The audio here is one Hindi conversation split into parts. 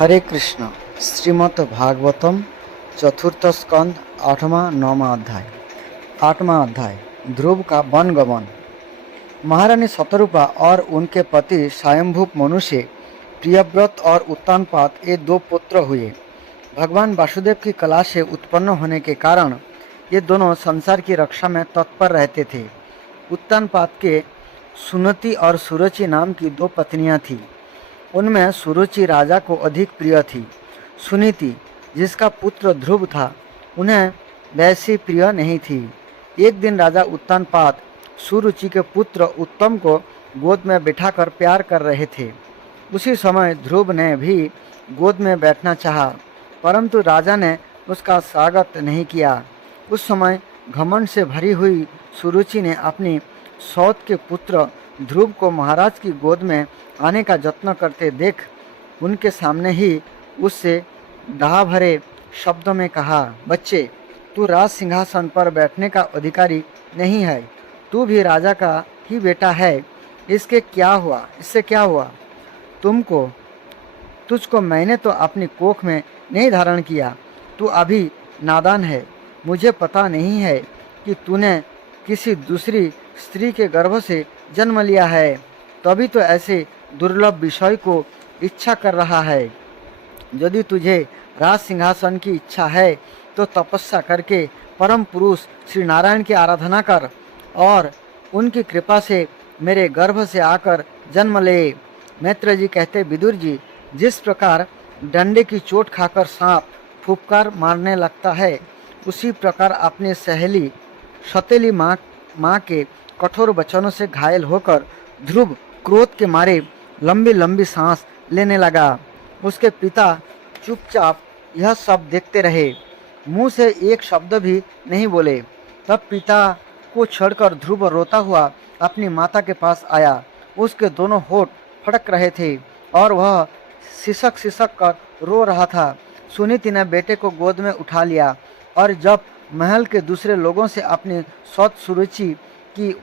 हरे कृष्ण। श्रीमद् भागवतम चतुर्थ स्कंद 8वां अध्याय। 8वां अध्याय ध्रुव का वनगमन। महारानी शतरूपा और उनके पति स्वयंभूप मनु से प्रियव्रत और उत्तानपाद ये दो पुत्र हुए। भगवान वासुदेव की कला से उत्पन्न होने के कारण ये दोनों संसार की रक्षा में तत्पर रहते थे। उत्तानपाद के सुनति और सुरुचि नाम की दो पत्नियां थीं। उनमें सुरुचि राजा को अधिक प्रिय थी। सुनीति, जिसका पुत्र ध्रुव था, उन्हें वैसी प्रिय नहीं थी। एक दिन राजा उत्तानपाद सुरुचि के पुत्र उत्तम को गोद में बिठाकर प्यार कर रहे थे। उसी समय ध्रुव ने भी गोद में बैठना चाहा, परंतु राजा ने उसका स्वागत नहीं किया। उस समय घमंड से भरी हुई सुरुचि ने अपनी सौत के पुत्र ध्रुव को महाराज की गोद में आने का यत्न करते देख उनके सामने ही उससे डाह भरे शब्दों में कहा, बच्चे, तू राज सिंहासन पर बैठने का अधिकारी नहीं है। तू भी राजा का ही बेटा है। इससे क्या हुआ? तुझको मैंने तो अपनी कोख में नहीं धारण किया। तू अभी नादान है। मुझे पता नहीं है कि तूने किसी दूसरी स्त्री के गर्भ से जन्म लिया है, तभी तो ऐसे दुर्लभ विषय को इच्छा कर रहा है। यदि तुझे राज सिंहासन की इच्छा है तो तपस्या करके परम पुरुष श्री नारायण की आराधना कर और उनकी कृपा से मेरे गर्भ से आकर जन्म ले। मैत्र जी कहते, विदुर जी, जिस प्रकार डंडे की चोट खाकर सांप फुफकार मारने लगता है, उसी प्रकार अपनी सौतेली माँ के कठोर वचनों से घायल होकर ध्रुव क्रोध के मारे लंबी लंबी सांस लेने लगा। उसके पिता चुपचाप यह सब देखते रहे, मुंह से एक शब्द भी नहीं बोले। तब पिता को छोड़कर ध्रुव रोता हुआ अपनी माता के पास आया। उसके दोनों होठ फड़क रहे थे और वह सिसक सिसक कर रो रहा था। सुनीति ने बेटे को गोद में उठा लिया और जब महल के दूसरे लोगों से अपनी सौत सुरुचि की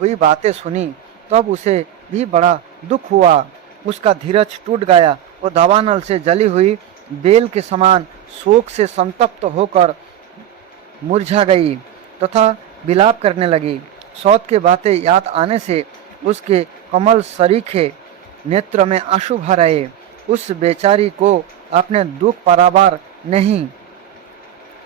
हुई बातें सुनी, तब उसे भी बड़ा दुख हुआ। उसका धीरज टूट गया और दावानल से जली हुई बेल के समान शोक से संतप्त होकर मुरझा गई तथा विलाप करने लगी। सौत की बातें याद आने से उसके कमल सरीखे नेत्र में आंसू भर आए। उस बेचारी को अपने दुख बराबर नहीं,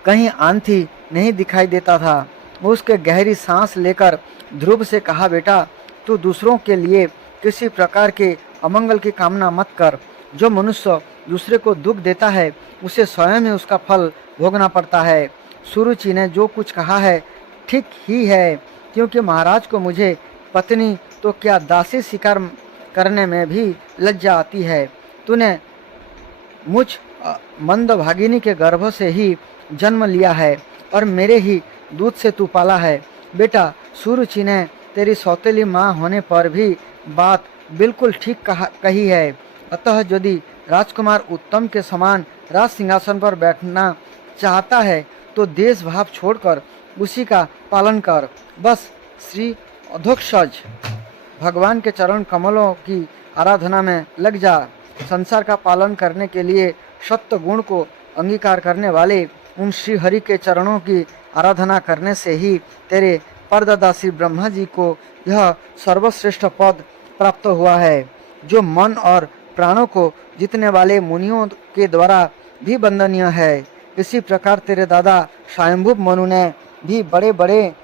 कहीं आंधी नहीं दिखाई देता था। उसके गहरी सांस लेकर ध्रुव से कहा, बेटा, तू दूसरों के लिए किसी प्रकार के अमंगल की कामना मत कर। जो मनुष्य दूसरे को दुख देता है, उसे स्वयं ही उसका फल भोगना पड़ता है। सुरुचि ने जो कुछ कहा है ठीक ही है, क्योंकि महाराज को मुझे पत्नी तो क्या दासी स्वीकार करने में भी लज्जा आती है। तूने मुझ मंदभागिनी के गर्भ से ही जन्म लिया है और मेरे ही दूध से तू पाला है। बेटा, सुरुचि ने तेरी सौतेली माँ होने पर भी बात बिल्कुल ठीक कही है। अतः यदि राजकुमार उत्तम के समान राज सिंहासन पर बैठना चाहता है तो देश भाव छोड़कर उसी का पालन कर। बस श्री अधोक्षज भगवान के चरण कमलों की आराधना में लग जा। संसार का पालन करने के लिए सत्य गुण को अंगीकार करने वाले उन श्री हरि के चरणों की आराधना करने से ही तेरे परदादा श्री ब्रह्मा जी को यह सर्वश्रेष्ठ पद प्राप्त हुआ है, जो मन और प्राणों को जीतने वाले मुनियों के द्वारा भी वंदनीय है। इसी प्रकार तेरे दादा स्वयंभूप मनु ने भी बड़े बड़े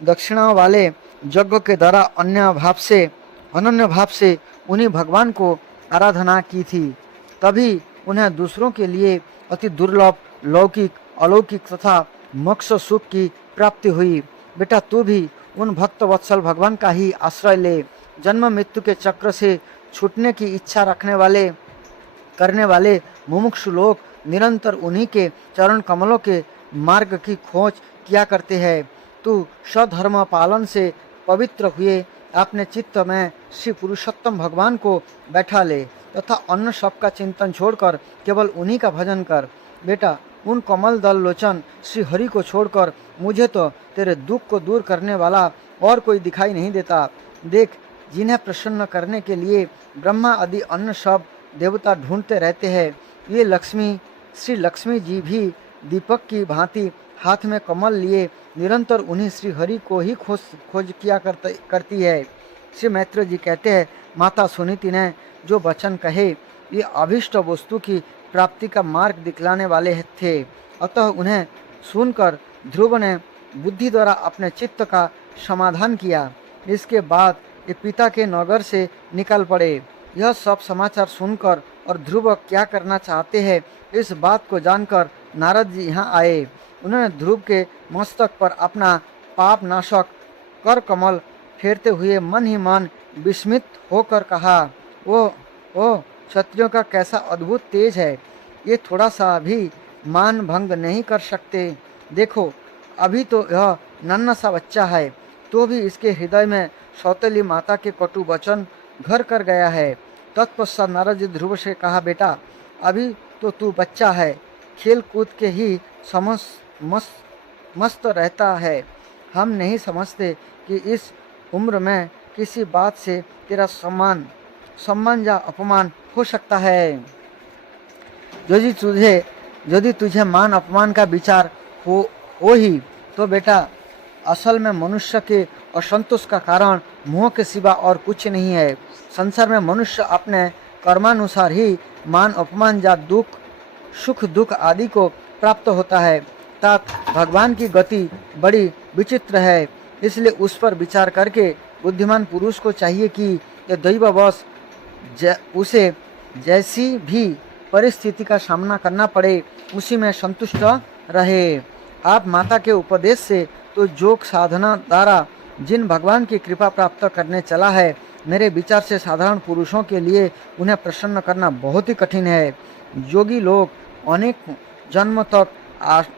दक्षिणा वाले यज्ञ के द्वारा अनन्य भाव से उन्हीं भगवान को आराधना की थी। तभी उन्हें दूसरों के लिए अति दुर्लभ लौकिक, अलौकिक तथा मोक्ष सुख की प्राप्ति हुई। बेटा, तू भी उन भक्त वत्सल भगवान का ही आश्रय ले। जन्म मृत्यु के चक्र से छूटने की इच्छा करने वाले मुमुक्षु लोग निरंतर उन्हीं के चरण कमलों के मार्ग की खोज किया करते हैं। तू स्वधर्म पालन से पवित्र हुए अपने चित्त में श्री पुरुषोत्तम भगवान को बैठा ले तथा अन्य सब का चिंतन छोड़कर केवल उन्हीं का भजन कर। बेटा, उन कमल दल लोचन श्री हरि को छोड़कर मुझे तो तेरे दुख को दूर करने वाला और कोई दिखाई नहीं देता। देख, जिन्हें प्रसन्न करने के लिए ब्रह्मा आदि अन्य सब देवता ढूंढते रहते हैं। ये लक्ष्मी, श्री लक्ष्मी जी भी दीपक की भांति हाथ में कमल लिए निरंतर उन्हीं श्री हरि को ही खोज किया करती है। श्री मैत्र जी कहते हैं, माता सुनीति ने जो वचन कहे ये अभीष्ट वस्तु की प्राप्ति का मार्ग दिखलाने वाले थे। अतः उन्हें सुनकर ध्रुव ने बुद्धि द्वारा अपने चित्त का समाधान किया। इसके बाद ये पिता के नगर से निकल पड़े। यह सब समाचार सुनकर और ध्रुव क्या करना चाहते हैं इस बात को जानकर नारद जी यहाँ आए। उन्होंने ध्रुव के मस्तक पर अपना पाप नाशक कर कमल फेरते हुए मन ही मन विस्मित होकर कहा, ओ क्षत्रियों का कैसा अद्भुत तेज है, ये थोड़ा सा भी मान भंग नहीं कर सकते। देखो अभी तो यह नन्हा सा बच्चा है, तो भी इसके हृदय में सौतेली माता के कटु वचन घर कर गया है। तत्पश्चात नारद जी ध्रुव से कहा, बेटा अभी तो तू बच्चा है, खेल कूद के ही मस्त रहता है। हम नहीं समझते कि इस उम्र में किसी बात से तेरा सम्मान या अपमान हो सकता है। यदि तुझे मान अपमान का विचार हो ही तो बेटा असल में मनुष्य के असंतोष का कारण मोह के सिवा और कुछ नहीं है। संसार में मनुष्य अपने कर्मानुसार ही मान अपमान या सुख दुख आदि को प्राप्त होता है। तथा भगवान की गति बड़ी विचित्र है, इसलिए उस पर विचार करके बुद्धिमान पुरुष को चाहिए कि यह दैववश उसे जैसी भी परिस्थिति का सामना करना पड़े उसी में संतुष्ट रहे। आप माता के उपदेश से तो योग साधना द्वारा जिन भगवान की कृपा प्राप्त करने चला है, मेरे विचार से साधारण पुरुषों के लिए उन्हें प्रसन्न करना बहुत ही कठिन है। योगी लोग अनेक जन्म तक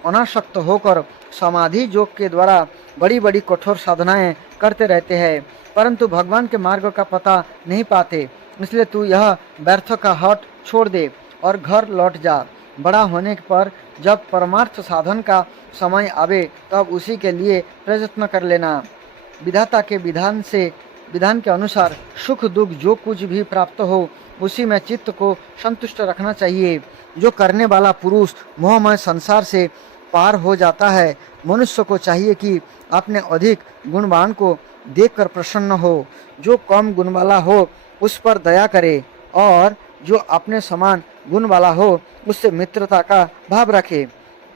अनासक्त होकर समाधि योग के द्वारा बड़ी बड़ी कठोर साधनाएं करते रहते हैं, परंतु भगवान के मार्ग का पता नहीं पाते। इसलिए तू यह व्यर्थ का हट छोड़ दे और घर लौट जा। बड़ा होने पर जब परमार्थ साधन का समय आवे तब उसी के लिए प्रयत्न कर लेना। विधाता के विधान के अनुसार सुख दुख जो कुछ भी प्राप्त हो उसी में चित्त को संतुष्ट रखना चाहिए। जो करने वाला पुरुष मोहमय संसार से पार हो जाता है, मनुष्य को चाहिए कि अपने अधिक गुणवान को देखकर प्रसन्न हो। जो कम गुण वाला हो उस पर दया करे और जो अपने समान गुण वाला हो उससे मित्रता का भाव रखे।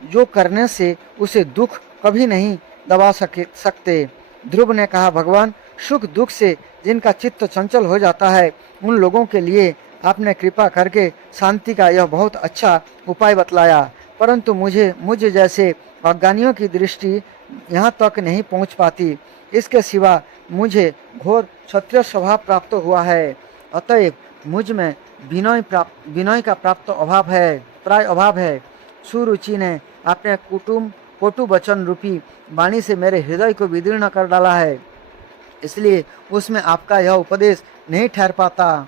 जो करने से उसे दुख कभी नहीं दबा सकते। ध्रुव ने कहा, भगवान सुख दुख से जिनका चित्त चंचल हो जाता है उन लोगों के लिए आपने कृपा करके शांति का यह बहुत अच्छा उपाय बतलाया, परंतु मुझे जैसे अज्ञानियों की दृष्टि यहाँ तक नहीं पहुँच पाती। इसके सिवा मुझे घोर क्षत्रिय स्वभाव प्राप्त हुआ है, अतएव मुझ में विनय का प्राय अभाव है। सुरुचि ने अपने कटु वचन रूपी वाणी से मेरे हृदय को विदीर्ण कर डाला है, इसलिए उसमें आपका यह उपदेश नहीं ठहर पाता।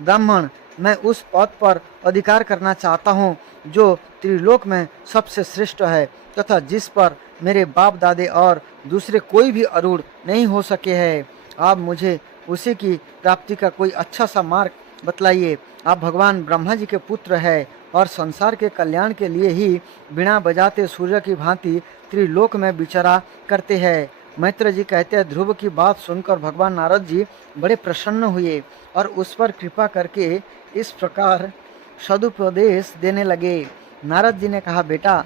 ब्राह्मण, मैं उस पद पर अधिकार करना चाहता हूँ जो त्रिलोक में सबसे श्रेष्ठ है तथा जिस पर मेरे बाप दादे और दूसरे कोई भी अरूढ़ नहीं हो सके हैं। आप मुझे उसी की प्राप्ति का कोई अच्छा सा मार्ग बतलाइए। आप भगवान ब्रह्मा जी के पुत्र हैं और संसार के कल्याण के लिए ही बिना बजाते सूर्य की भांति त्रिलोक में विचरा करते हैं। मैत्र जी कहते हैं, ध्रुव की बात सुनकर भगवान नारद जी बड़े प्रसन्न हुए और उस पर कृपा करके इस प्रकार सदुपदेश देने लगे। नारद जी ने कहा, बेटा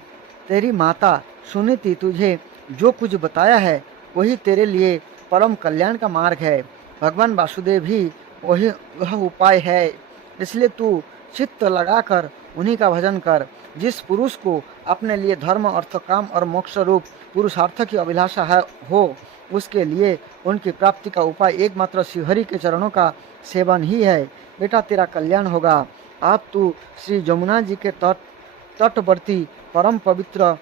तेरी माता सुनीति तुझे जो कुछ बताया है वही तेरे लिए परम कल्याण का मार्ग है। भगवान वासुदेव ही वह उपाय है, इसलिए तू चित्त लगाकर उन्हीं का भजन कर। जिस पुरुष को अपने लिए धर्म अर्थ काम और मोक्ष रूप पुरुषार्थ की अभिलाषा हो उसके लिए उनकी प्राप्ति का उपाय एकमात्र श्रीहरि के चरणों का सेवन ही है। बेटा तेरा कल्याण होगा। आप तू श्री जमुना जी के तटवर्ती परम पवित्र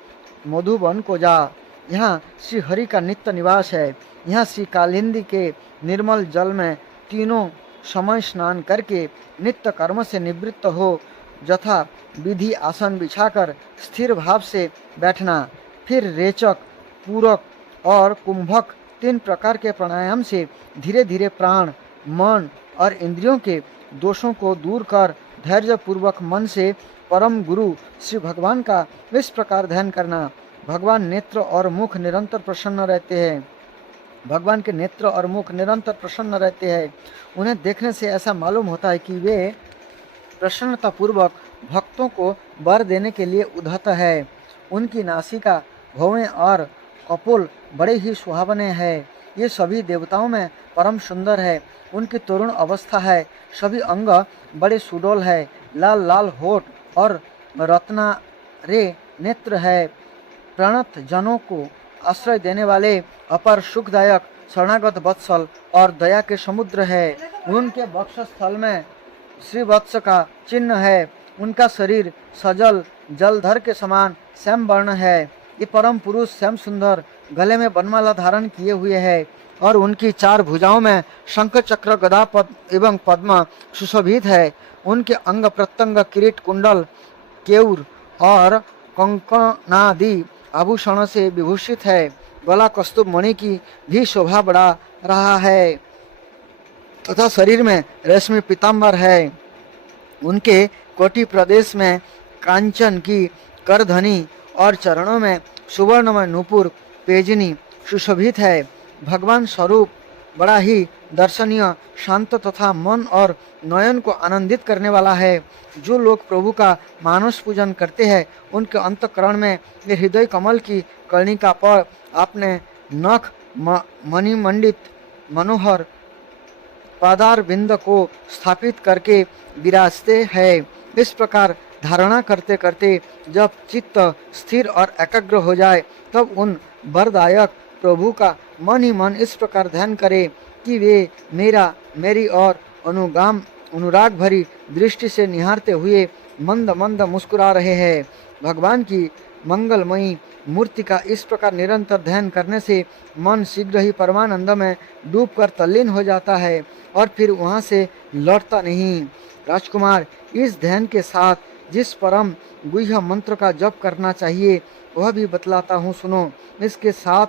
मधुबन को जा। यहाँ श्री हरि का नित्य निवास है। यहाँ श्री कालिंदी के निर्मल जल में तीनों समय स्नान करके नित्य कर्म से निवृत्त हो यथा विधि आसन बिछाकर स्थिर भाव से बैठना। फिर रेचक, पूरक और कुंभक 3 प्रकार के प्राणायाम से धीरे धीरे प्राण, मन और इंद्रियों के दोषों को दूर कर धैर्य पूर्वक मन से परम गुरु श्री भगवान का इस प्रकार ध्यान करना। भगवान नेत्र और मुख निरंतर प्रसन्न रहते हैं। भगवान के नेत्र और मुख निरंतर प्रसन्न रहते हैं। उन्हें देखने से ऐसा मालूम होता है कि वे प्रसन्नतापूर्वक भक्तों को वर देने के लिए उद्धत है। उनकी नासिका, भौहें और कपोल बड़े ही सुहावने हैं। ये सभी देवताओं में परम सुंदर है। उनकी तरुण अवस्था है। सभी अंग बड़े सुडौल है। लाल लाल होठ और रत्नारे नेत्र है। प्रणत जनों को आश्रय देने वाले अपर सुखदायक शरणागत वत्सल और दया के समुद्र है। उनके वक्षस्थल में श्रीवत्स का चिन्ह है। उनका शरीर सजल जलधर के समान श्याम वर्ण है। ये परम पुरुष श्याम सुंदर गले में बनमाला धारण किए हुए है और उनकी चार भुजाओं में शंख चक्र गदा एवं पद्म सुशोभित है। उनके अंग प्रत्यंग किरीट कुंडल केयूर और कंकणादि आभूषणों से विभूषित है। गला कस्तूर मणि की भी शोभा बढ़ा रहा है तथा शरीर में रेशमी पीताम्बर है। उनके कोटि प्रदेश में कांचन की करधनी और चरणों में सुवर्णमय नूपुर पेजनी सुशोभित है। भगवान स्वरूप बड़ा ही दर्शनीय, शांत तथा मन और नयन को आनंदित करने वाला है। जो लोग प्रभु का मानस पूजन करते हैं उनके अंतःकरण में ये हृदय कमल की कर्णिका पर अपने नख मणिमंडित मनोहर पादार बिंद को स्थापित करके विराजते हैं। इस प्रकार धारणा करते करते जब चित्त स्थिर और एकाग्र हो जाए तब उन वरदायक प्रभु का मन ही मन इस प्रकार ध्यान करे कि वे मेरी और अनुराग भरी दृष्टि से निहारते हुए मंद मंद मुस्कुरा रहे हैं। भगवान की मंगलमयी मूर्ति का इस प्रकार निरंतर ध्यान करने से मन शीघ्र ही परमानंद में डूबकर तल्लीन हो जाता है और फिर वहाँ से लौटता नहीं। राजकुमार, इस ध्यान के साथ जिस परम गुह्य मंत्र का जप करना चाहिए वह भी बतलाता हूँ, सुनो। इसके साथ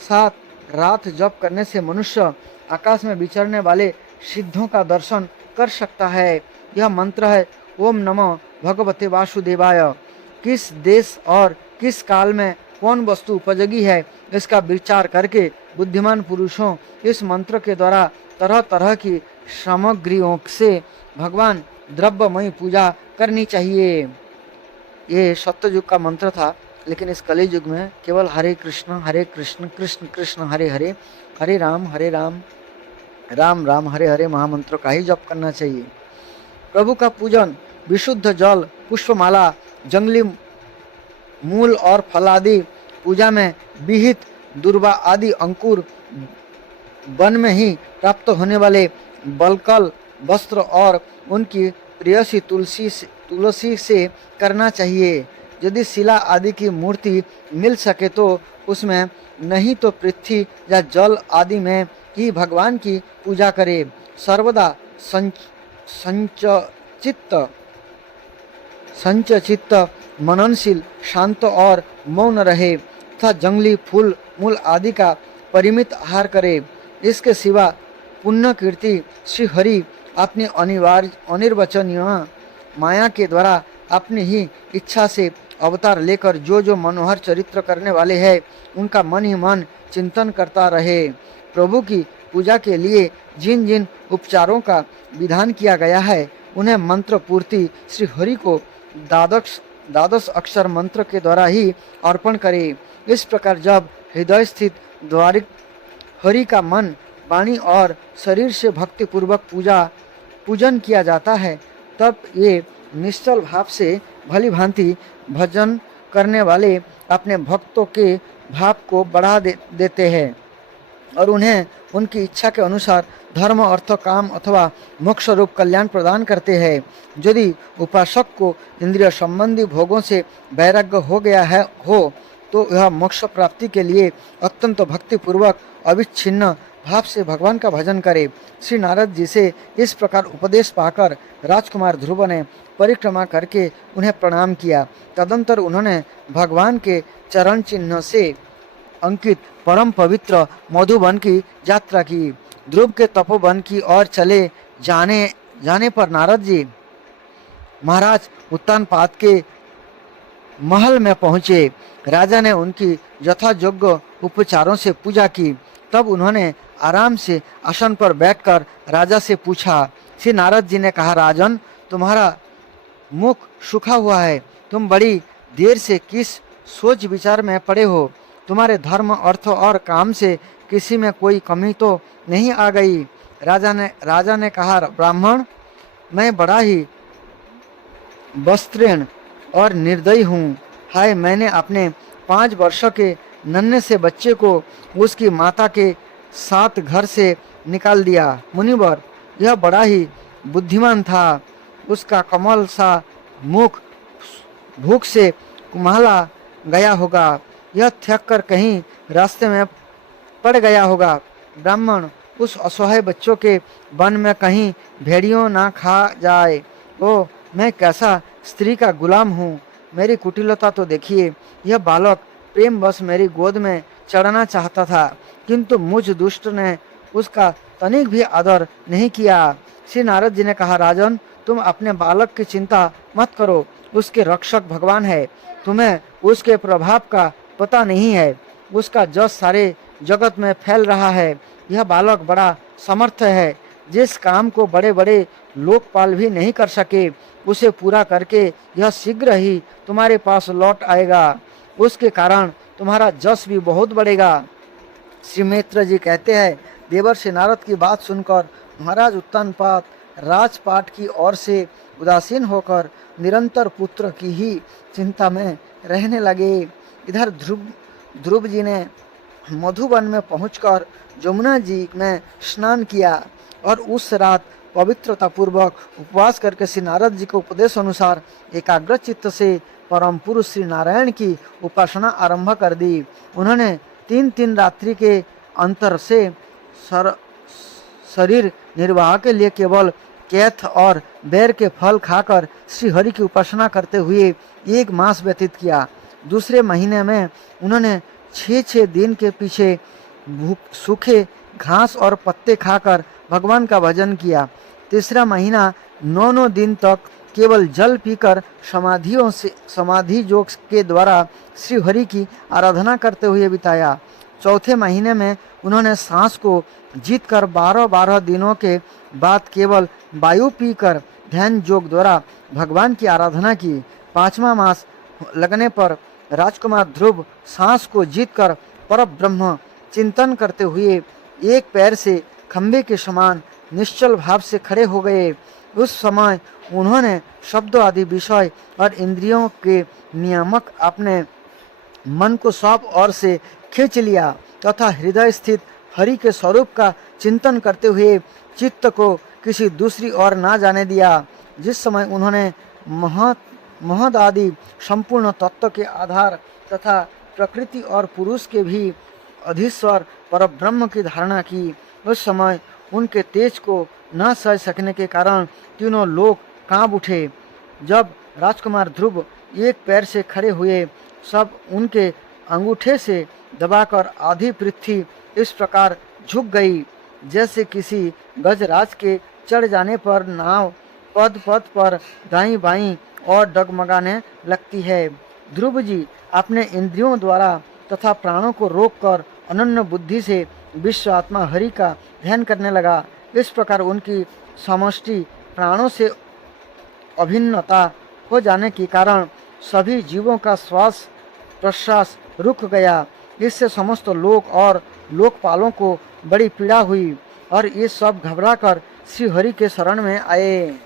साथ रात जप करने से मनुष्य आकाश में विचरने वाले सिद्धों का दर्शन कर सकता है। यह मंत्र है ओम नमो भगवते वासुदेवाय। किस देश और किस काल में कौन वस्तु उपयोगी है इसका विचार करके बुद्धिमान पुरुषों इस मंत्र के द्वारा तरह तरह की सामग्रियों से भगवान द्रव्यमयी पूजा करनी चाहिए। ये सत्ययुग का मंत्र था, लेकिन इस कलि युग में केवल हरे कृष्ण कृष्ण कृष्ण हरे हरे, हरे राम राम राम हरे हरे महामंत्र का ही जप करना चाहिए। प्रभु का पूजन विशुद्ध जल, पुष्पमाला, जंगली मूल और फलादि पूजा में विहित दुर्वा आदि अंकुर, वन में ही प्राप्त होने वाले बलकल वस्त्र और उनकी प्रेयसी तुलसी से करना चाहिए। यदि शिला आदि की मूर्ति मिल सके तो उसमें, नहीं तो पृथ्वी या जल आदि में ही भगवान की पूजा करे। सर्वदा संचित्त मननशील, शांत और मौन रहे तथा जंगली फूल मूल आदि का परिमित आहार करे। इसके सिवा पुण्य कीर्ति श्री हरि अपनी अनिर्वचनीय माया के द्वारा अपनी ही इच्छा से अवतार लेकर जो मनोहर चरित्र करने वाले हैं उनका मन ही मन चिंतन करता रहे। प्रभु की पूजा के लिए जिन जिन उपचारों का विधान किया गया है उन्हें मंत्र पूर्ति श्री हरि को द्वादश अक्षर मंत्र के द्वारा ही अर्पण करे। इस प्रकार जब हृदय स्थित द्वारिक हरि का मन, वाणी और शरीर से भक्ति पूर्वक पूजन किया जाता है तब ये निश्चल भाव से भली भांति भजन करने वाले अपने भक्तों के भाव को बढ़ा देते हैं और उन्हें उनकी इच्छा के अनुसार धर्म, अर्थ, काम अथवा मोक्ष रूप कल्याण प्रदान करते हैं। यदि उपासक को इंद्रिय संबंधी भोगों से वैराग्य हो गया हो तो यह मोक्ष प्राप्ति के लिए अत्यंत भक्तिपूर्वक अविच्छिन्न भाव से भगवान का भजन करे। श्री नारद जी से इस प्रकार उपदेश पाकर राजकुमार ध्रुव ने परिक्रमा करके उन्हें प्रणाम किया। तदंतर उन्होंने भगवान के चरण चिन्ह से अंकित परम पवित्र मधुबन की यात्रा की। ध्रुव के तपोवन की ओर चले जाने पर नारद जी महाराज उत्तानपाद के महल में पहुँचे। राजा ने उनकी यथायोग्य उपचारों से पूजा की। तब उन्होंने आराम से आसन पर बैठकर राजा से पूछा। श्री नारद जी ने कहा, राजन, तुम्हारा मुख सूखा हुआ है। तुम बड़ी देर से किस सोच विचार में पड़े हो? तुम्हारे धर्म, अर्थ और काम से किसी में कोई कमी तो नहीं आ गई? राजा ने कहा, ब्राह्मण, मैं बड़ा ही वस्त्रीण और निर्दयी हूँ। हाय, मैंने अपने 5 वर्षों के नन्हे से बच्चे को उसकी माता के साथ घर से निकाल दिया। मुनिवर, यह बड़ा ही बुद्धिमान था। उसका कमल सा मुख भूख से कुम्हला गया होगा। यह थक कर कहीं रास्ते में पड़ गया होगा। ब्राह्मण, उस असहाय बच्चों के वन में कहीं भेड़ियों ना खा जाए। ओ, मैं कैसा स्त्री का गुलाम हूँ। मेरी कुटिलता तो देखिए। यह बालक प्रेमवश मेरी गोद में चढ़ना चाहता था, किंतु मुझ दुष्ट ने उसका तनिक भी आदर नहीं किया। श्री नारद जी ने कहा, राजन, तुम अपने बालक की चिंता मत करो। उसके रक्षक भगवान है। तुम्हें उसके प्रभाव का पता नहीं है। उसका जस सारे जगत में फैल रहा है। यह बालक बड़ा समर्थ है। जिस काम को बड़े बड़े लोकपाल भी नहीं कर सके, उसे पूरा करके यह शीघ्र ही तुम्हारे पास लौट आएगा। उसके कारण तुम्हारा जस भी बहुत बढ़ेगा। श्री मित्र जी कहते हैं, देवर्षि नारद की बात सुनकर महाराज उत्तानपाद राजपाट की ओर से उदासीन होकर निरंतर पुत्र की ही चिंता में रहने लगे। इधर ध्रुव जी ने मधुवन में पहुंचकर यमुना जी में स्नान किया और उस रात पवित्रता पूर्वक उपवास करके श्री नारद जी के उपदेश अनुसार एकाग्र चित्त से परम पुरुष श्री नारायण की उपासना आरंभ कर दी। उन्होंने 3 रात्रि के अंतर से शरीर निर्वाह के लिए केवल कैथ और बेर के फल खाकर श्री हरि की उपासना करते हुए 1 मास व्यतीत किया। दूसरे महीने में उन्होंने 6 दिन के पीछे सूखे घास और पत्ते खाकर भगवान का भजन किया। तीसरा महीना 9 दिन तक केवल जल पीकर समाधि योग के द्वारा श्री हरि की आराधना करते हुए बिताया। चौथे महीने में उन्होंने सांस को जीतकर 12 दिनों के बाद केवल वायु पीकर ध्यान योग द्वारा भगवान की आराधना की। 5वां मास लगने पर राजकुमार ध्रुव सांस को जीतकर पर ब्रह्म चिंतन करते हुए एक पैर से खंबे के समान निश्चल भाव से खड़े हो गए। उस समय उन्होंने शब्द आदि विषय और इंद्रियों के नियामक अपने मन को सब ओर से खींच लिया तथा हृदय स्थित हरि के स्वरूप का चिंतन करते हुए चित्त को किसी दूसरी ओर ना जाने दिया। जिस समय उन्होंने महद आदि संपूर्ण तत्व के आधार तथा प्रकृति और पुरुष के भी अधीश्वर परब्रह्म की धारणा की, उस समय उनके तेज को न सह सकने के कारण तीनों लोग कांप उठे। जब राजकुमार ध्रुव एक पैर से खड़े हुए, सब उनके अंगूठे से दबाकर आधी पृथ्वी इस प्रकार झुक गई जैसे किसी गजराज के चढ़ जाने पर नाव पद पद पर दाईं बाईं और डगमगाने लगती है। ध्रुव जी अपने इंद्रियों द्वारा तथा प्राणों को रोककर अनन्य बुद्धि से विश्व आत्मा हरि का ध्यान करने लगा। इस प्रकार उनकी समष्टि प्राणों से अभिन्नता हो जाने के कारण सभी जीवों का श्वास प्रश्वास रुक गया। इससे समस्त लोक और लोकपालों को बड़ी पीड़ा हुई और ये सब घबराकर श्री हरि के शरण में आए।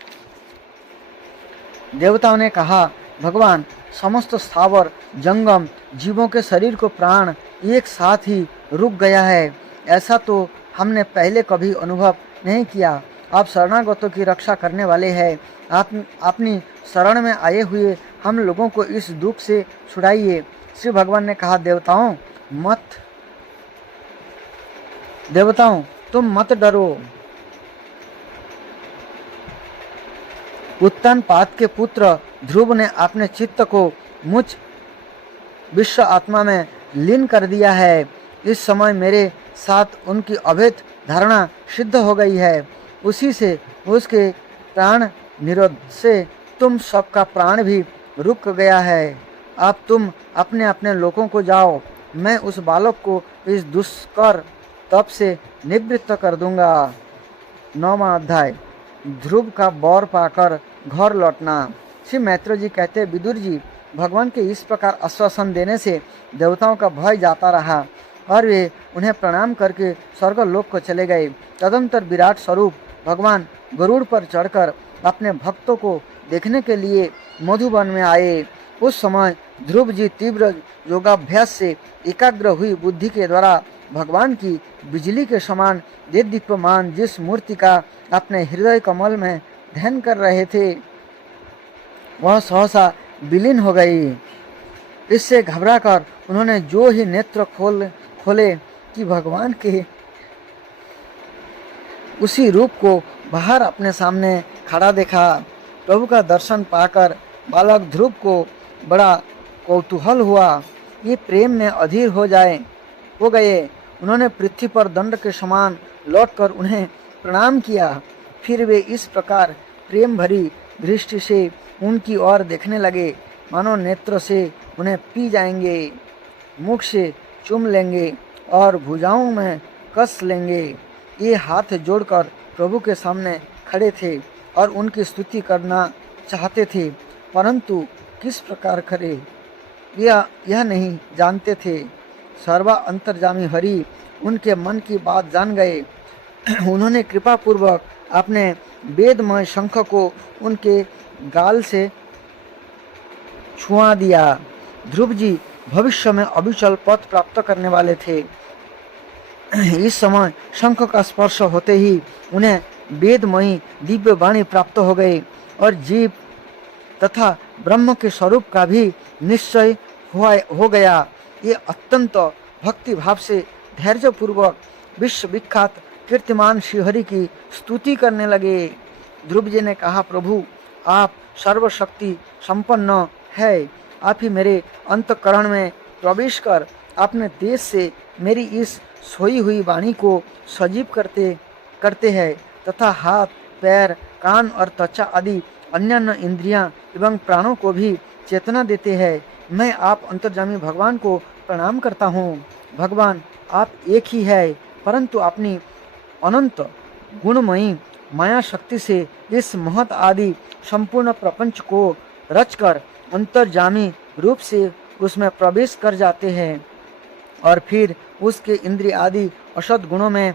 देवताओं ने कहा, भगवान, समस्त स्थावर जंगम जीवों के शरीर को प्राण एक साथ ही रुक गया है। ऐसा तो हमने पहले कभी अनुभव नहीं किया। आप शरणागतों की रक्षा करने वाले हैं। आप अपनी शरण में आए हुए हम लोगों को इस दुख से छुड़ाइए। श्री भगवान ने कहा, देवताओं तुम मत डरो। उत्तानपाद के पुत्र ध्रुव ने अपने चित्त को मुझ विश्व आत्मा में लीन कर दिया है। इस समय मेरे साथ उनकी अभेद धारणा सिद्ध हो गई है। उसी से उसके प्राण निरोध से तुम सबका प्राण भी रुक गया है। अब तुम अपने अपने लोगों को जाओ, मैं उस बालक को इस दुष्कर तप से निवृत्त कर दूंगा। 9वां अध्याय, ध्रुव का वर पाकर घर लौटना। श्री मैत्रेय जी कहते हैं, विदुर जी, भगवान के इस प्रकार आश्वासन देने से देवताओं का भय जाता रहा और वे उन्हें प्रणाम करके स्वर्गलोक को चले गए। तदंतर विराट स्वरूप भगवान गरुड़ पर चढ़कर अपने भक्तों को देखने के लिए मधुबन में आए। उस समय ध्रुव जी तीव्र योगाभ्यास से एकाग्र हुई बुद्धि के द्वारा भगवान की बिजली के समान देदीप्यमान जिस मूर्ति का अपने हृदय कमल में ध्यान कर रहे थे, वह सहसा विलीन हो गई। इससे घबराकर उन्होंने जो ही नेत्र खोले कि भगवान के उसी रूप को बाहर अपने सामने खड़ा देखा। प्रभु का दर्शन पाकर बालक ध्रुव को बड़ा कौतूहल हुआ। ये प्रेम में अधीर हो गए। उन्होंने पृथ्वी पर दंड के समान लौटकर उन्हें प्रणाम किया। फिर वे इस प्रकार प्रेम भरी दृष्टि से उनकी ओर देखने लगे मानो नेत्र से उन्हें पी जाएंगे, मुख से चूम लेंगे और भुजाओं में कस लेंगे। ये हाथ जोड़कर प्रभु के सामने खड़े थे और उनकी स्तुति करना चाहते थे, परंतु किस प्रकार करे यह नहीं जानते थे। सर्वा अंतर्जामी हरि उनके मन की बात जान गए। उन्होंने कृपा पूर्वक अपने वेदमय शंख को उनके गाल से छुआ दिया। ध्रुव जी भविष्य में अविचल पद प्राप्त करने वाले थे। इस समय शंख का स्पर्श होते ही उन्हें वेदमयी दिव्य वाणी प्राप्त हो गई और जीव तथा ब्रह्म के स्वरूप का भी निश्चय हो गया। ये अत्यंत भक्ति भाव से धैर्य पूर्वक विश्व विख्यात कीर्तिमान श्रीहरि की स्तुति करने लगे। ध्रुव जी ने कहा, प्रभु आप सर्वशक्ति संपन्न है। आप ही मेरे अंतःकरण में प्रवेश कर अपने तेज से मेरी इस सोई हुई वाणी को सजीव करते हैं तथा हाथ, पैर, कान और त्वचा आदि अन्य इंद्रियां एवं प्राणों को भी चेतना देते हैं। मैं आप अंतर्जामी भगवान को प्रणाम करता हूँ। भगवान आप एक ही है, परंतु अपनी अनंत गुणमयी माया शक्ति से इस महत आदि संपूर्ण प्रपंच को रचकर अंतर्जामी रूप से उसमें प्रवेश कर जाते हैं और फिर उसके इंद्रिय आदि असद गुणों में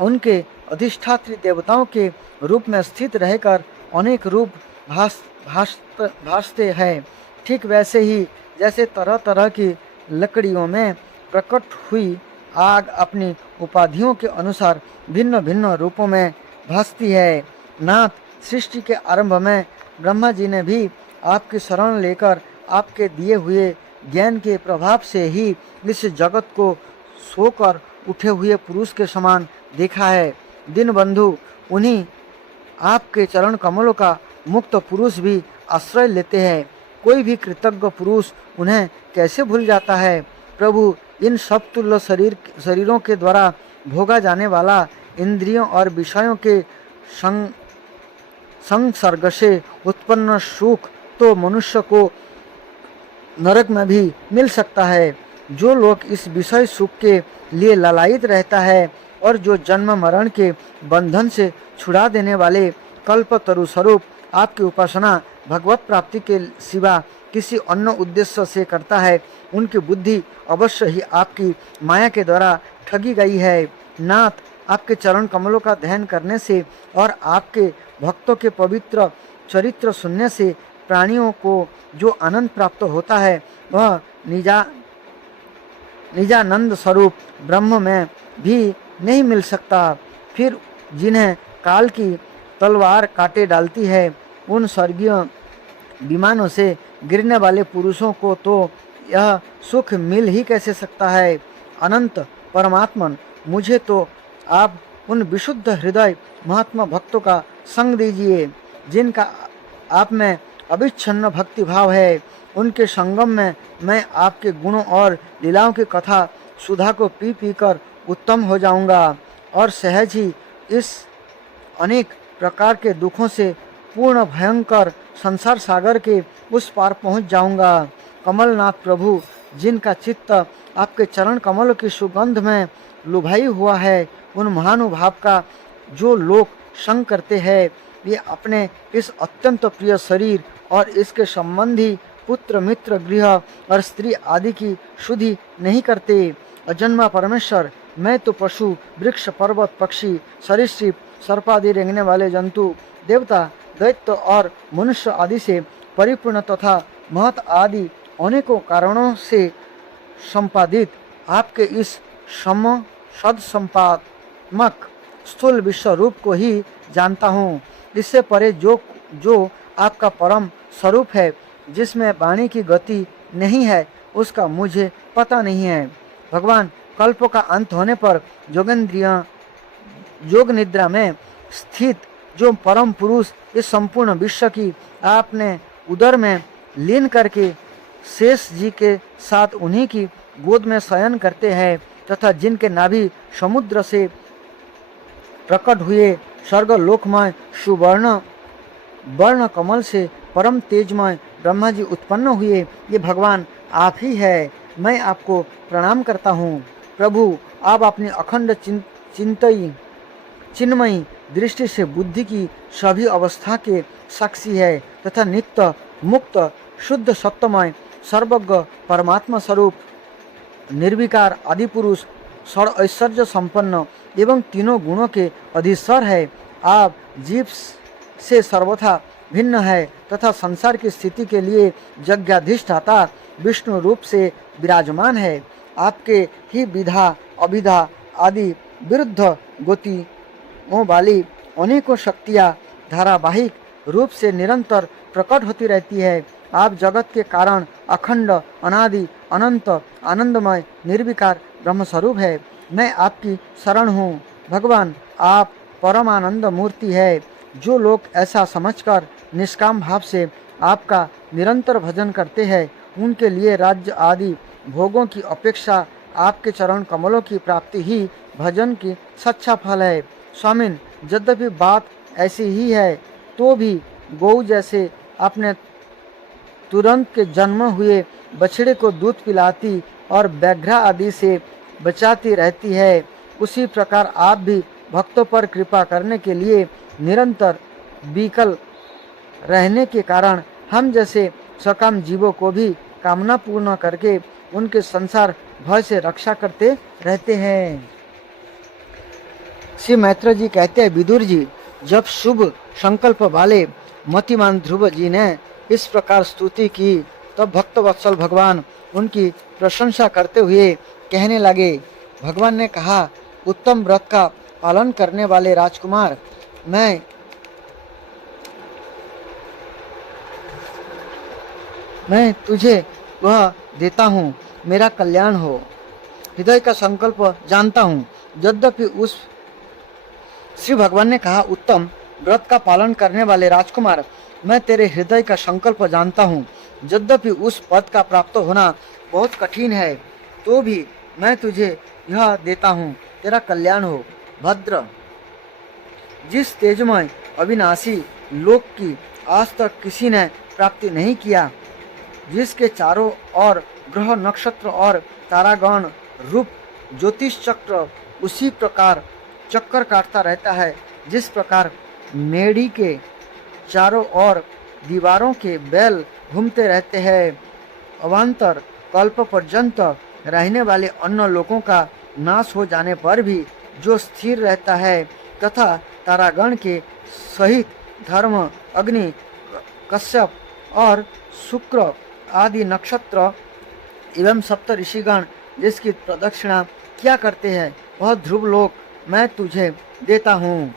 उनके अधिष्ठात्री देवताओं के रूप में स्थित रहकर अनेक रूप भासते हैं। ठीक वैसे ही जैसे तरह तरह की लकड़ियों में प्रकट हुई आग अपनी उपाधियों के अनुसार भिन्न भिन्न रूपों में भासती है। नाथ, सृष्टि के आरंभ में ब्रह्मा जी ने भी आपकी शरण लेकर आपके दिए हुए ज्ञान के प्रभाव से ही इस जगत को सोकर उठे हुए पुरुष के समान देखा है। दीनबंधु, उन्हीं आपके चरण कमलों का मुक्त पुरुष भी आश्रय लेते हैं। कोई भी कृतज्ञ पुरुष उन्हें कैसे भूल जाता है। प्रभु, इन सब तुल्य शरीरों के द्वारा भोगा जाने वाला इंद्रियों और विषयों के संसर्ग से उत्पन्न सुख तो मनुष्य को नरक में भी मिल सकता है। जो लोग इस विषय सुख के लिए ललायित रहता है और जो जन्म मरण के बंधन से छुड़ा देने वाले कल्पतरु स्वरूप आपकी उपासना भगवत प्राप्ति के सिवा किसी अन्य उद्देश्य से करता है, उनकी बुद्धि अवश्य ही आपकी माया के द्वारा ठगी गई है। नाथ, आपके चरण कमलों का ध्यान करने से और आपके भक्तों के पवित्र चरित्र सुनने से प्राणियों को जो आनंद प्राप्त होता है वह निजानंद स्वरूप ब्रह्म में भी नहीं मिल सकता। फिर जिन्हें काल की तलवार काटे डालती है, उन स्वर्गीय विमानों से गिरने वाले पुरुषों को तो यह सुख मिल ही कैसे सकता है। अनंत परमात्मन, मुझे तो आप उन विशुद्ध हृदय महात्मा भक्तों का संग दीजिए जिनका आप में अविच्छिन्न भक्ति भाव है। उनके संगम में मैं आपके गुणों और लीलाओं की कथा सुधा को पी पी कर उत्तम हो जाऊंगा और सहज ही इस अनेक प्रकार के दुखों से पूर्ण भयंकर संसार सागर के उस पार पहुंच जाऊंगा। कमलनाथ प्रभु, जिनका चित्त आपके चरण कमलों की सुगंध में लुभाई हुआ है, उन महानुभाव का जो लोग संग करते हैं, वे अपने इस अत्यंत प्रिय शरीर और इसके संबंधी पुत्र मित्र गृह और स्त्री आदि की शुद्धि नहीं करते। अजन्मा परमेश्वर, मैं तो पशु वृक्ष पर्वत पक्षी सरीसृप सर्प आदि रेंगने वाले जंतु देवता दैत्य और मनुष्य आदि से परिपूर्ण तथा महत आदि अनेकों कारणों से संपादित आपके इस सम सद संपात्मक स्थूल विश्व रूप को ही जानता हूँ। इससे परे जो आपका परम स्वरूप है, जिसमें वाणी की गति नहीं है, उसका मुझे पता नहीं है। भगवान, कल्पों का अंत होने पर योगेंद्रियां योग निद्रा में स्थित जो परम पुरुष इस संपूर्ण विश्व की आपने उदर में लीन करके शेष जी के साथ उन्हीं की गोद में शयन करते हैं तथा जिनके नाभि समुद्र से प्रकट हुए स्वर्गलोकमय सुवर्ण वर्ण कमल से परम तेजमय ब्रह्मा जी उत्पन्न हुए, ये भगवान आप ही है। मैं आपको प्रणाम करता हूँ। प्रभु, आप अपनी अखंड चिन्मयी दृष्टि से बुद्धि की सभी अवस्था के साक्षी है तथा नित्य मुक्त शुद्ध सत्यमय सर्वज्ञ परमात्मा स्वरूप निर्विकार आदि पुरुष षड ऐश्वर्य संपन्न एवं तीनों गुणों के अधीश्वर है। आप जीव से सर्वथा भिन्न है तथा संसार की स्थिति के लिए यज्ञाधिष्ठाता विष्णु रूप से विराजमान है। आपके ही विधा अभिधा आदि विरुद्ध गतियों वाली अनेकों शक्तियाँ धारावाहिक रूप से निरंतर प्रकट होती रहती है। आप जगत के कारण अखंड अनादि अनंत आनंदमय निर्विकार ब्रह्मस्वरूप है। मैं आपकी शरण हूँ। भगवान, आप परमानंद मूर्ति है। जो लोग ऐसा समझकर निष्काम भाव से आपका निरंतर भजन करते हैं, उनके लिए राज्य आदि भोगों की अपेक्षा आपके चरण कमलों की प्राप्ति ही भजन की सच्चा फल है। स्वामिन, यद्यपि बात ऐसी ही है, तो भी गौ जैसे अपने तुरंत के जन्म हुए बछड़े को दूध पिलाती और व्याघ्र आदि से बचाती रहती है, उसी प्रकार आप भी भक्तों पर कृपा करने के लिए निरंतर विकल रहने के कारण हम जैसे सकाम जीवों को भी कामना पूर्ण करके उनके संसार भय से रक्षा करते रहते हैं। श्री मैत्र जी कहते हैं, विदुर जी, जब शुभ संकल्प वाले मतिमान ध्रुव जी ने इस प्रकार स्तुति की, तब भक्त वत्सल भगवान उनकी प्रशंसा करते हुए कहने लगे। भगवान ने कहा, उत्तम व्रत का पालन करने वाले राजकुमार, मैं तुझे वह देता हूँ, मेरा कल्याण हो। हृदय का संकल्प जानता हूँ। यद्यपि उस श्री भगवान ने कहा, उत्तम व्रत का पालन करने वाले राजकुमार, मैं तेरे हृदय का संकल्प जानता हूँ। यद्यपि उस पद का प्राप्त होना बहुत कठिन है, तो भी मैं तुझे यह देता हूँ, तेरा कल्याण हो। भद्र, जिस तेजमय अविनाशी लोक की आज तक किसी ने प्राप्ति नहीं किया, जिसके चारों ओर ग्रह नक्षत्र और तारागण रूप ज्योतिष चक्र उसी प्रकार चक्कर काटता रहता है, जिस प्रकार मेढ़ी के चारों ओर दीवारों के बैल घूमते रहते हैं। अवान्तर कल्प पर्यंत रहने वाले अन्य लोगों का नाश हो जाने पर भी जो स्थिर रहता है तथा तारागण के सहित धर्म, अग्नि, कश्यप और शुक्र आदि नक्षत्र एवं सप्त ऋषिगण जिसकी प्रदक्षिणा क्या करते हैं, वह ध्रुव लोक मैं तुझे देता हूँ।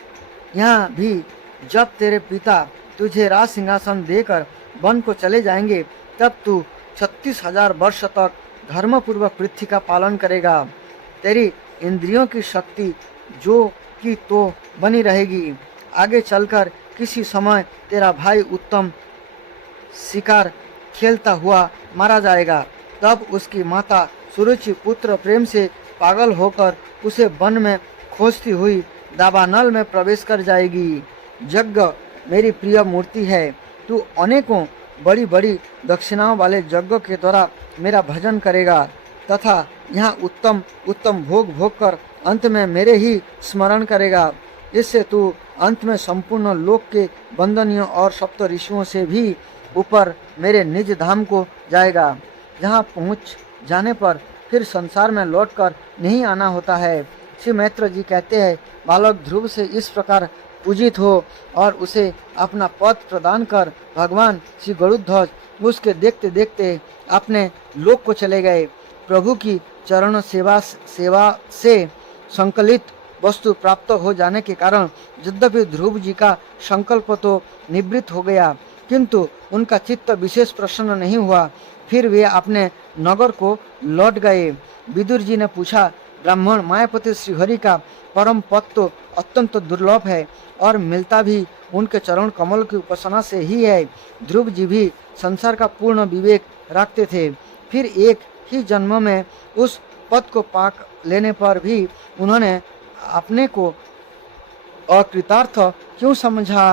यहाँ भी जब तेरे पिता तुझे राज सिंहासन देकर वन को चले जाएंगे, तब तू 36,000 वर्ष तक धर्मपूर्वक पृथ्वी का पालन करेगा। तेरी इंद्रियों की शक्ति जो कि तो बनी रहेगी। आगे चलकर किसी समय तेरा भाई उत्तम शिकार खेलता हुआ मारा जाएगा, तब उसकी माता सुरुचि पुत्र प्रेम से पागल होकर उसे वन में खोजती हुई दावानल में प्रवेश कर जाएगी। यज्ञ मेरी प्रिय मूर्ति है, तू अनेकों बड़ी बड़ी दक्षिणाओं वाले यज्ञों के द्वारा मेरा भजन करेगा तथा यहाँ उत्तम उत्तम भोग भोग कर अंत में मेरे ही स्मरण करेगा। इससे तू अंत में संपूर्ण लोक के वंदनियों और सप्त ऋषियों से भी ऊपर मेरे निज धाम को जाएगा, जहाँ पहुँच जाने पर फिर संसार में लौटकर नहीं आना होता है। श्री मैत्र जी कहते हैं, बालक ध्रुव से इस प्रकार पूजित हो और उसे अपना पद प्रदान कर भगवान श्री गरुड़ध्वज उसके देखते देखते अपने लोक को चले गए। प्रभु की चरण सेवा से संकलित वस्तु प्राप्त हो जाने के कारण यद्यपि ध्रुव जी का संकल्प तो निवृत्त हो गया, किंतु उनका चित्त विशेष प्रसन्न नहीं हुआ। फिर वे अपने नगर को लौट गए। विदुर जी ने पूछा, ब्राह्मण मायापति श्रीहरि का परम पद तो अत्यंत दुर्लभ है और मिलता भी उनके चरण कमल की उपासना से ही है। ध्रुव जी भी संसार का पूर्ण विवेक रखते थे, फिर एक ही जन्म में उस पद को पाक लेने पर भी उन्होंने अपने को अकृतार्थ क्यों समझा।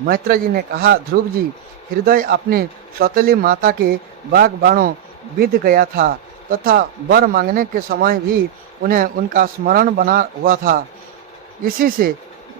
मैत्र जी ने कहा, ध्रुव जी, हृदय अपनी सौतेली माता के बाग बाणों बीत गया था तथा वर मांगने के समय भी उन्हें उनका स्मरण बना हुआ था। इसी से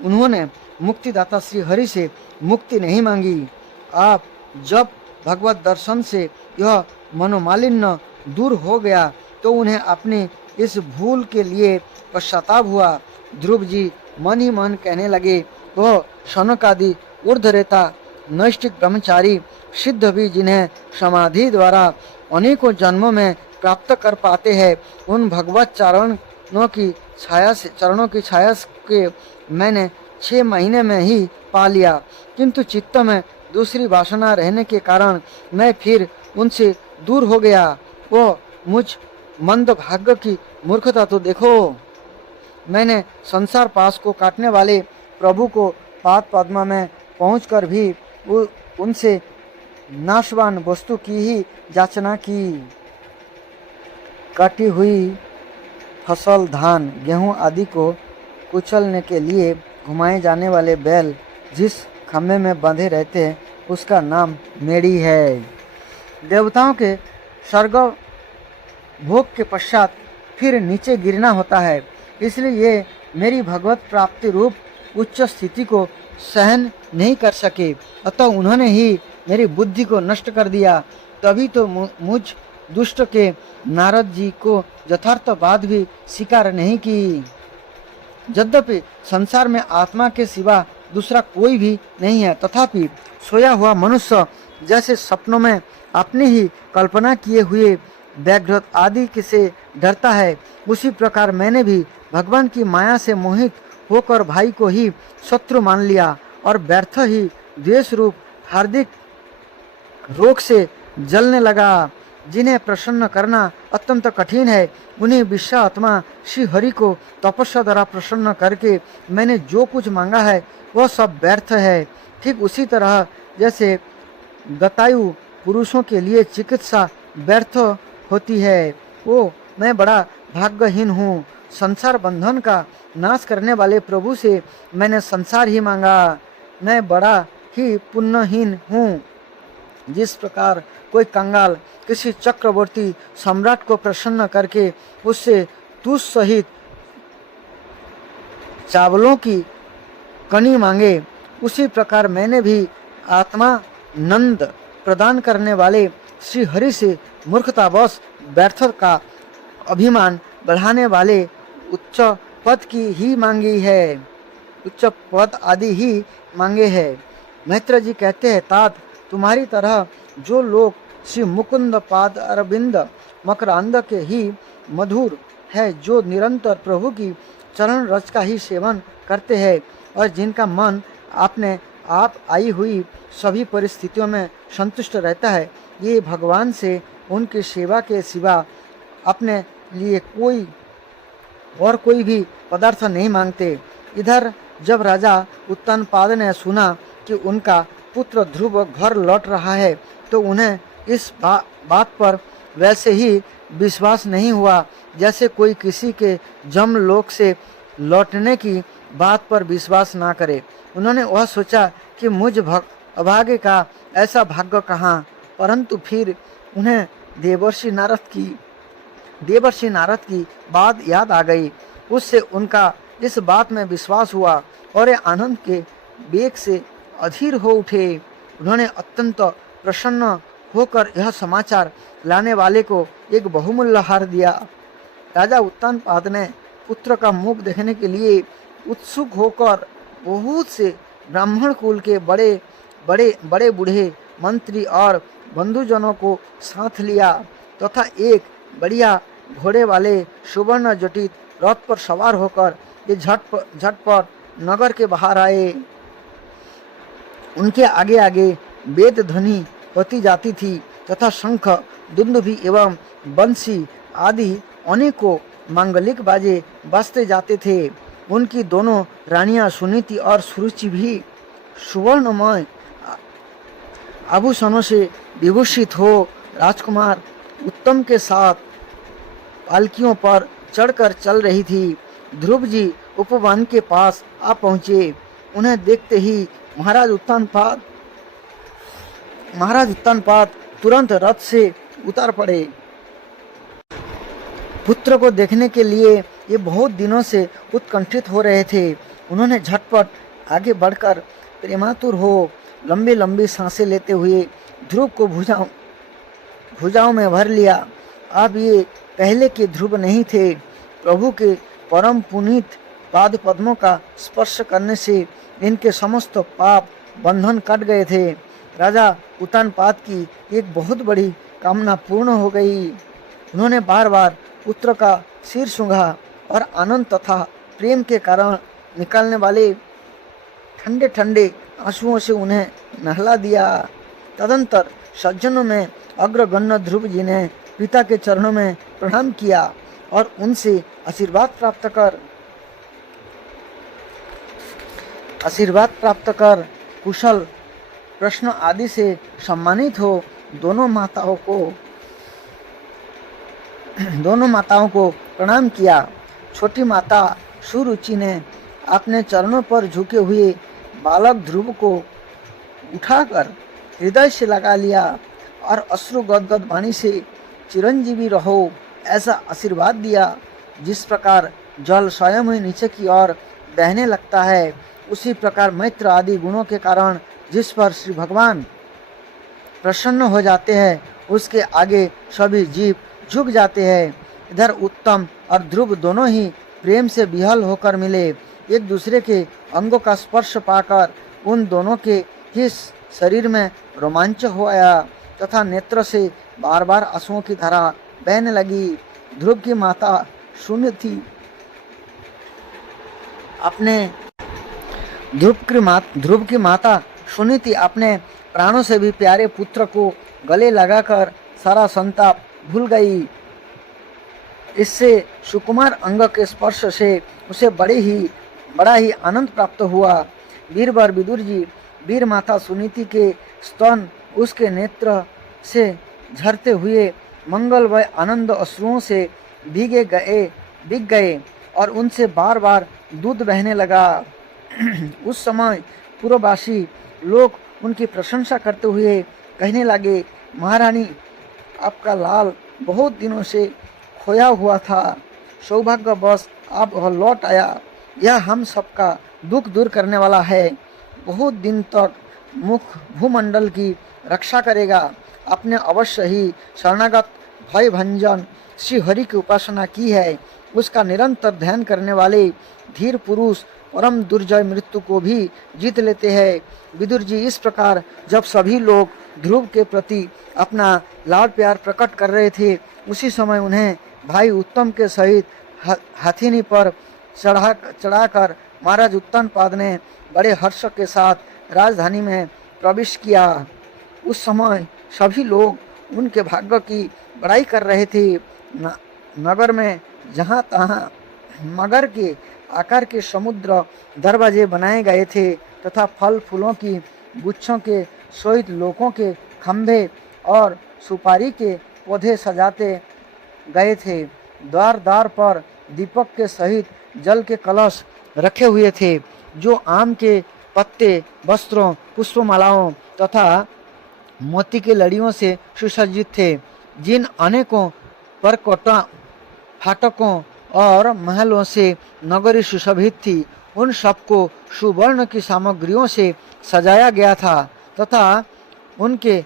उन्होंने मुक्तिदाता श्री हरि से मुक्ति नहीं मांगी। आप जब भगवत दर्शन से यह मनोमालिन्य दूर हो गया तो उन्हें अपनी इस भूल के लिए पश्चाताप हुआ। ध्रुव जी मन ही मन कहने लगे, वह शौनक आदि ऊर्ध्वरेता नैष्ठिक ब्रह्मचारी सिद्ध भी जिन्हें समाधि द्वारा अनेकों जन्मों में प्राप्त कर पाते हैं, उन भगवत चरणों की छाया के मैंने 6 महीने में ही पा लिया, किंतु चित्त में दूसरी वासना रहने के कारण मैं फिर उनसे दूर हो गया। वो मुझ मंद भाग्य की मूर्खता तो देखो। मैंने संसार पास को काटने वाले प्रभु को पाद पद्मा में पहुंचकर भी उनसे नाशवान वस्तु की ही याचना की। कटी हुई फसल, धान, गेहूं आदि को कुचलने के लिए घुमाए जाने वाले बैल जिस खम्भे में बंधे रहते हैं उसका नाम मेढ़ी है। देवताओं के स्वर्ग भोग के पश्चात फिर नीचे गिरना होता है, इसलिए ये मेरी भगवत प्राप्ति रूप उच्च स्थिति को सहन नहीं कर सके, अतः उन्होंने ही मेरी बुद्धि को नष्ट कर दिया। तभी तो मुझ दुष्ट के नारद जी को यथार्थ बात भी स्वीकार नहीं की। यद्यपि संसार में आत्मा के सिवा दूसरा कोई भी नहीं है, तथापि सोया हुआ मनुष्य जैसे सपनों में अपने ही कल्पना किए हुए व्याघ्र आदि से डरता है, उसी प्रकार मैंने भी भगवान की माया से मोहित होकर भाई को ही शत्रु मान लिया और व्यर्थ ही द्वेष रूप हार्दिक रोग से जलने लगा। जिन्हें प्रसन्न करना अत्यंत कठिन है, उन्हें विश्व आत्मा श्री हरि को तपस्या द्वारा प्रसन्न करके मैंने जो कुछ मांगा है वह सब व्यर्थ है। ठीक उसी तरह जैसे गतायु पुरुषों के लिए चिकित्सा व्यर्थ होती है, वो मैं बड़ा भाग्यहीन हूँ। संसार बंधन का नाश करने वाले प्रभु से मैंने संसार ही मांगा। मैं बड़ा ही पुण्यहीन हूँ। जिस प्रकार कोई कंगाल किसी चक्रवर्ती सम्राट को प्रसन्न करके उससे तुष सहित चावलों की कनी मांगे, उसी प्रकार मैंने भी आत्मा नंद प्रदान करने वाले श्री हरि से मूर्खतावश व्यर्थ का अभिमान बढ़ाने वाले उच्च पद की ही मांगी है, उच्च पद आदि ही मांगे हैं। मैत्र जी कहते हैं, तात तुम्हारी तरह जो लोग श्री मुकुंद पाद अरविंद मकरांद के ही मधुर है, जो निरंतर प्रभु की चरण रज का ही सेवन करते हैं और जिनका मन अपने आप आई हुई सभी परिस्थितियों में संतुष्ट रहता है, ये भगवान से उनकी सेवा के सिवा अपने लिए कोई भी पदार्थ नहीं मांगते। इधर जब राजा उत्तानपाद ने सुना कि उनका पुत्र ध्रुव घर लौट रहा है तो उन्हें इस बात पर वैसे ही विश्वास नहीं हुआ जैसे कोई किसी के जमलोक से लौटने की बात पर विश्वास ना करे। उन्होंने वह सोचा कि मुझ अभागे का ऐसा भाग्य कहाँ। परंतु फिर उन्हें देवर्षि नारद की बात याद आ गई। उससे उनका इस बात में विश्वास हुआ और ये आनंद के वेग से अधीर हो उठे। उन्होंने अत्यंत प्रसन्न होकर यह समाचार लाने वाले को एक बहुमूल्य हार दिया। राजा उत्तानपाद ने पुत्र का मुख देखने के लिए उत्सुक होकर बहुत से ब्राह्मण कुल के बड़े बूढ़े मंत्री और बंधुजनों को साथ लिया तथा एक बढ़िया घोड़े वाले सुवर्ण जटित रथ पर सवार होकर ये झटपट नगर के बाहर आए। उनके आगे आगे वेद ध्वनि होती जाती थी तथा शंख, दुंदुभि एवं बंसी आदि अनेकों मांगलिक बाजे बजते जाते थे। उनकी दोनों रानियां सुनीति और सुरुचि भी सुवर्णमय आभूषणों से विभूषित हो राजकुमार उत्तम के साथ पालकियों पर चढ़कर चल रही थी। ध्रुव जी उपवन के पास आ पहुँचे। उन्हें देखते ही महाराज उत्तानपाद तुरंत रथ से उतर पड़े। पुत्र को देखने के लिए ये बहुत दिनों से उत्कंठित हो रहे थे। उन्होंने झटपट आगे बढ़कर प्रेमातुर हो लंबी लंबी सांसें लेते हुए ध्रुव को भुजाओं में भर लिया। अब ये पहले के ध्रुव नहीं थे। प्रभु के परम पुनीत पाद पद्मों का स्पर्श करने से इनके समस्त पाप बंधन कट गए थे। राजा उत्तानपाद की एक बहुत बड़ी कामना पूर्ण हो गई। उन्होंने बार बार पुत्र का सिर सूंघा और आनंद तथा प्रेम के कारण निकलने वाले ठंडे ठंडे आंसुओं से उन्हें नहला दिया। तदंतर सज्जनों में अग्रगण्य ध्रुव जी ने पिता के चरणों में प्रणाम किया और उनसे आशीर्वाद प्राप्त कर कुशल प्रश्न आदि से सम्मानित हो दोनों माताओं को प्रणाम किया। छोटी माता सुरुचि ने अपने चरणों पर झुके हुए बालक ध्रुव को उठाकर हृदय से लगा लिया और अश्रु गदगद वाणी से चिरंजीवी रहो ऐसा आशीर्वाद दिया। जिस प्रकार जल स्वयं ही नीचे की ओर बहने लगता है, उसी प्रकार मैत्र आदि गुणों के कारण जिस पर श्री भगवान प्रसन्न हो जाते हैं, उसके आगे सभी जीव झुक जाते हैं। इधर उत्तम और ध्रुव दोनों ही प्रेम से विहल होकर मिले। एक दूसरे के अंगों का स्पर्श पाकर उन दोनों के ही शरीर में रोमांच हो आया तथा नेत्र से बार बार आंसुओं की धारा बहने लगी। ध्रुव की माता शून्य थी। ध्रुव की माता सुनीति अपने प्राणों से भी प्यारे पुत्र को गले लगाकर सारा संताप भूल गई। इससे सुकुमार अंग के स्पर्श से उसे बड़ा ही आनंद प्राप्त हुआ। वीरवर विदुर जी वीर माता सुनीति के स्तन उसके नेत्र से झरते हुए मंगल व आनंद अश्रुओं से भीग गए और उनसे बार बार दूध बहने लगा। उस समय पूर्ववासी लोग उनकी प्रशंसा करते हुए कहने लगे, महारानी, आपका लाल बहुत दिनों से खोया हुआ था, सौभाग्यवश आप लौट आया। यह हम सबका दुख दूर करने वाला है। बहुत दिन तक भूमंडल की रक्षा करेगा। आपने अवश्य ही शरणागत भय भंजन श्री हरि की उपासना की है। उसका निरंतर ध्यान करने वाले धीर पुरुष परम दुर्जय मृत्यु को भी जीत लेते हैं। विदुर जी इस प्रकार जब सभी लोग ध्रुव के प्रति अपना लाड प्यार प्रकट कर रहे थे, उसी समय उन्हें भाई उत्तम के सहित हाथीनी पर चढ़ाकर महाराज उत्तानपाद ने बड़े हर्ष के साथ राजधानी में प्रवेश किया। उस समय सभी लोग उनके भाग्य की बड़ाई कर रहे थे। नगर में जहाँ तहाँ मगर के आकार के समुद्र दरवाजे बनाए गए थे तथा फल फूलों की गुच्छों के सहित लोगों के खंभे और सुपारी के पौधे सजाते गए थे। द्वार द्वार पर दीपक के सहित जल के कलश रखे हुए थे, जो आम के पत्ते, वस्त्रों, पुष्पमालाओं तथा मोती की लड़ियों से सुसज्जित थे। जिन अनेकों परकोटा फाटकों और महलों से नगरी सुशोभित थी, उन सबको सुवर्ण की सामग्रियों से सजाया गया था तथा उनके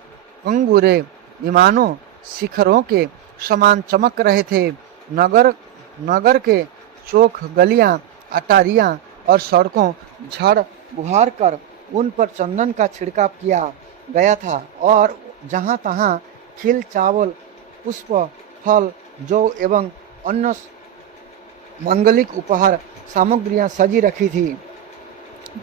अंगूरे विमानों शिखरों के समान चमक रहे थे। नगर के चौक, गलियां, अटारियां और सड़कों झाड़ बुहार कर उन पर चंदन का छिड़काव किया गया था और जहां तहां खिल, चावल, पुष्प, फल, जौ एवं अन्य मांगलिक उपहार सामग्रियां सजी रखी थी।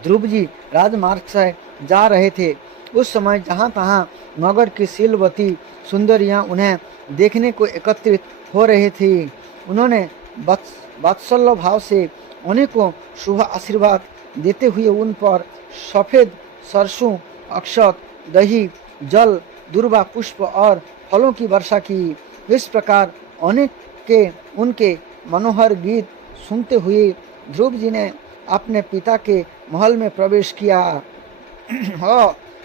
ध्रुव जी राजमार्ग से जा रहे थे। उस समय जहां तहां नगर की शीलवती सुंदरियां उन्हें देखने को एकत्रित हो रही थी। उन्होंने वात्सल्य भाव से अनेकों शुभ आशीर्वाद देते हुए उन पर सफ़ेद सरसों, अक्षत, दही, जल, दुर्वा पुष्प और फलों की वर्षा की। इस प्रकार अनेक के उनके मनोहर गीत सुनते हुए ध्रुव जी ने अपने पिता के महल में प्रवेश किया।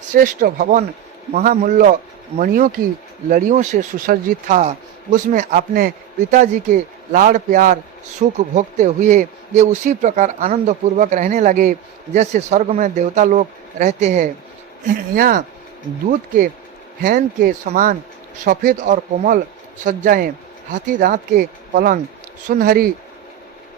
श्रेष्ठ भवन महामूल्य मणियों की लड़ियों से सुसज्जित था। उसमें अपने पिताजी के लाड़ प्यार सुख भोगते हुए ये उसी प्रकार आनंद पूर्वक रहने लगे जैसे स्वर्ग में देवता लोग रहते हैं। यहाँ दूध के फैन के समान सफ़ेद और कोमल सज्जाएं, हाथी दांत के पलंग, सुनहरी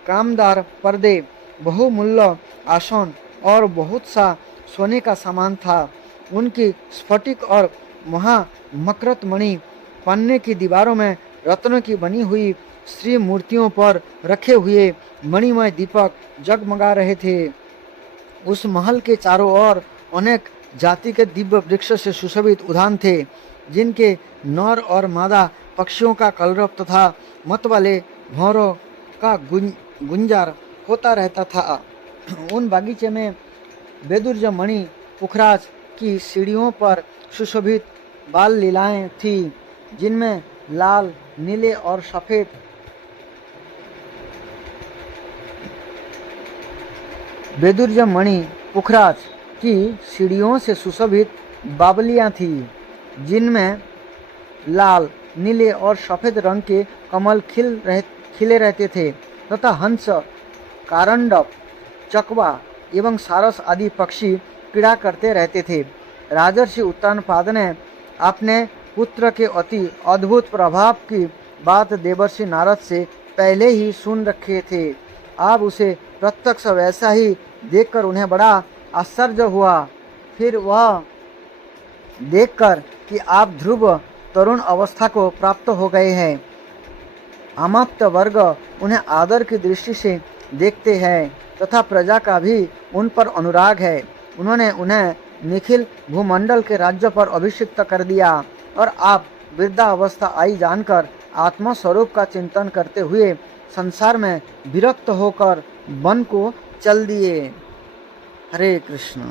कामदार पर्दे, बहुमूल्य आसन और बहुत सा सोने का सामान था। उनकी स्फटिक और महामकृत मणि पन्ने की दीवारों में रत्नों की बनी हुई श्री मूर्तियों पर रखे हुए मणिमय दीपक जगमगा रहे थे। उस महल के चारों ओर अनेक जाति के दिव्य वृक्ष से सुशोभित उद्यान थे, जिनके नर और मादा पक्षियों का कलरव तथा मत वाले भौरों का गुंजार होता रहता था। उन बागीचे में बेदुर्ज मणि पुखराज की सीढ़ियों पर सुशोभित बाल लीलाएं थीं, जिनमें लाल, नीले और सफ़ेद बेदुर्ज मणि पुखराज की सीढ़ियों से सुशोभित बावलियां थीं, जिनमें लाल, नीले और सफ़ेद रंग के कमल खिले रहते थे तथा हंस, कारंडव, चकवा एवं सारस आदि पक्षी क्रीड़ा करते रहते थे। राजर्षि उत्तानपाद ने अपने पुत्र के अति अद्भुत प्रभाव की बात देवर्षि नारद से पहले ही सुन रखे थे। अब उसे प्रत्यक्ष वैसा ही देखकर उन्हें बड़ा आश्चर्य हुआ। फिर वह देखकर कि आप ध्रुव तरुण अवस्था को प्राप्त हो गए हैं, अमात्य वर्ग उन्हें आदर की दृष्टि से देखते हैं तथा प्रजा का भी उन पर अनुराग है। उन्होंने उन्हें निखिल भूमंडल के राज्य पर अभिषिक्त कर दिया और आप वृद्धावस्था आई जानकर आत्मा स्वरूप का चिंतन करते हुए संसार में विरक्त होकर वन को चल दिए। हरे कृष्ण।